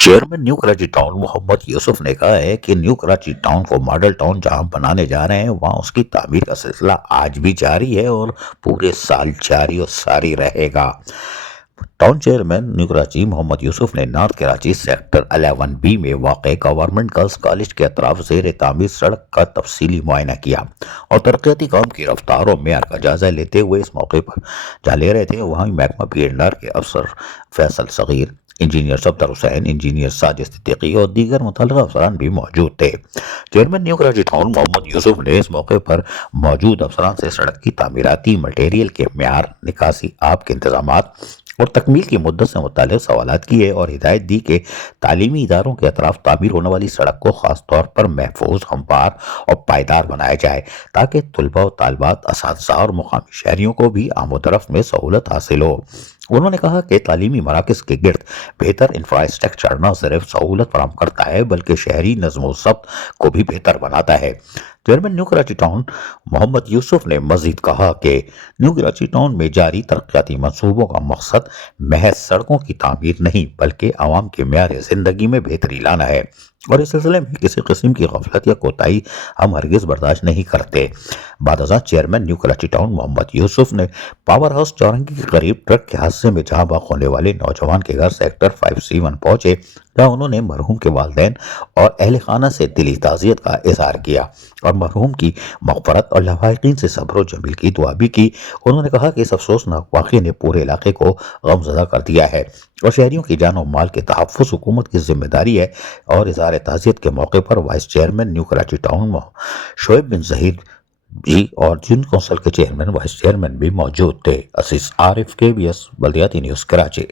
Chairman new Karachi town Mohammad Yusuf ने कहा है कि न्यू कराची टाउन को मॉडल टाउन जहां बनाने जा रहे हैं वहां उसकी तामीर का सिलसिला आज भी जारी है और पूरे साल जारी और सारी रहेगा। Town chairman new Karachi Mohammad Yusuf ने नॉर्थ कराची सेक्टर 11B में वाक़ गवर्नमेंट गर्ल्स कॉलेज के अतराफ ज़ेर तामीर सड़क का तफसीली मुआयना किया और तरक्याती काम की रफ्तार और मेयार का जायजा लेते हुए इस मौके पर जहाँ ले रहे थे वहाँ महकमा PNR के अफसर फैसल सगीर, इंजीनियर सफदर हुसैन, इंजीनियर साजिद सिद्दीकी और दीगर मुतल्लिक़ा अफसरान भी मौजूद थे। Chairman new Karachi town Mohammad Yusuf ने इस मौके पर मौजूद अफसरान से सड़क की तामीराती मटेरियल के मेयार, निकासी, आब के इंतजामात और तकमील की मुद्दत से मुताल्लिक़ सवालात किए और हिदायत दी कि तालीमी इदारों के अतराफ तामीर होने वाली सड़क को ख़ास तौर पर महफूज, हमवार और पायदार बनाया जाए ताकि तलबा और तालिबात, असातिज़ा और मुकामी शहरियों को भी आमद-ओ-रफ्त में सहूलत हासिल हो। उन्होंने कहा कि तालीमी मराकज़ के गिर्द बेहतर इंफ्रास्ट्रक्चर न सिर्फ सहूलत फराहम करता है बल्कि शहरी नज़्म व ज़ब्त को भी बेहतर बनाता है। Chairman new Karachi town Mohammad Yusuf ने मजीद कहा कि न्यू कराची टाउन में जारी तरक्याती मनसूबों का मकसद महज सड़कों की तामीर नहीं बल्कि आवाम के मेयार ज़िंदगी में बेहतरी लाना है और इस सिलसिले में किसी किस्म की गफलत या कोताही हम हरगिज़ बर्दाश्त नहीं करते। बादशाह chairman new Karachi town Mohammad Yusuf ने पावर हाउस चौरंगी के करीब ट्रक के हादसे में जहां बाग होने वाले नौजवान के घर सेक्टर 5C1 पहुंचे, जहां उन्होंने मरहूम के वालिदैन और अहल खाना से दिली ताज़ियत का इजहार किया और मरहूम की मग़फ़रत और लवाहिकीन से सब्र जमील की दुआ भी की। उन्होंने कहा कि इस अफसोसनाक वाक़े ने पूरे इलाके को गमज़दा कर दिया है और शहरियों की जान और माल के तहफ़्फ़ुज़ हुकूमत की जिम्मेदारी है। और इज़हार ताज़ियत के मौके पर vice chairman new Karachi town Shoaib bin Zaheer ji और जिन कौंसिल के चेयरमैन वाइस चेयरमैन भी मौजूद थे। असीस आरिफ, KBS बल्दियाती न्यूज़, कराची।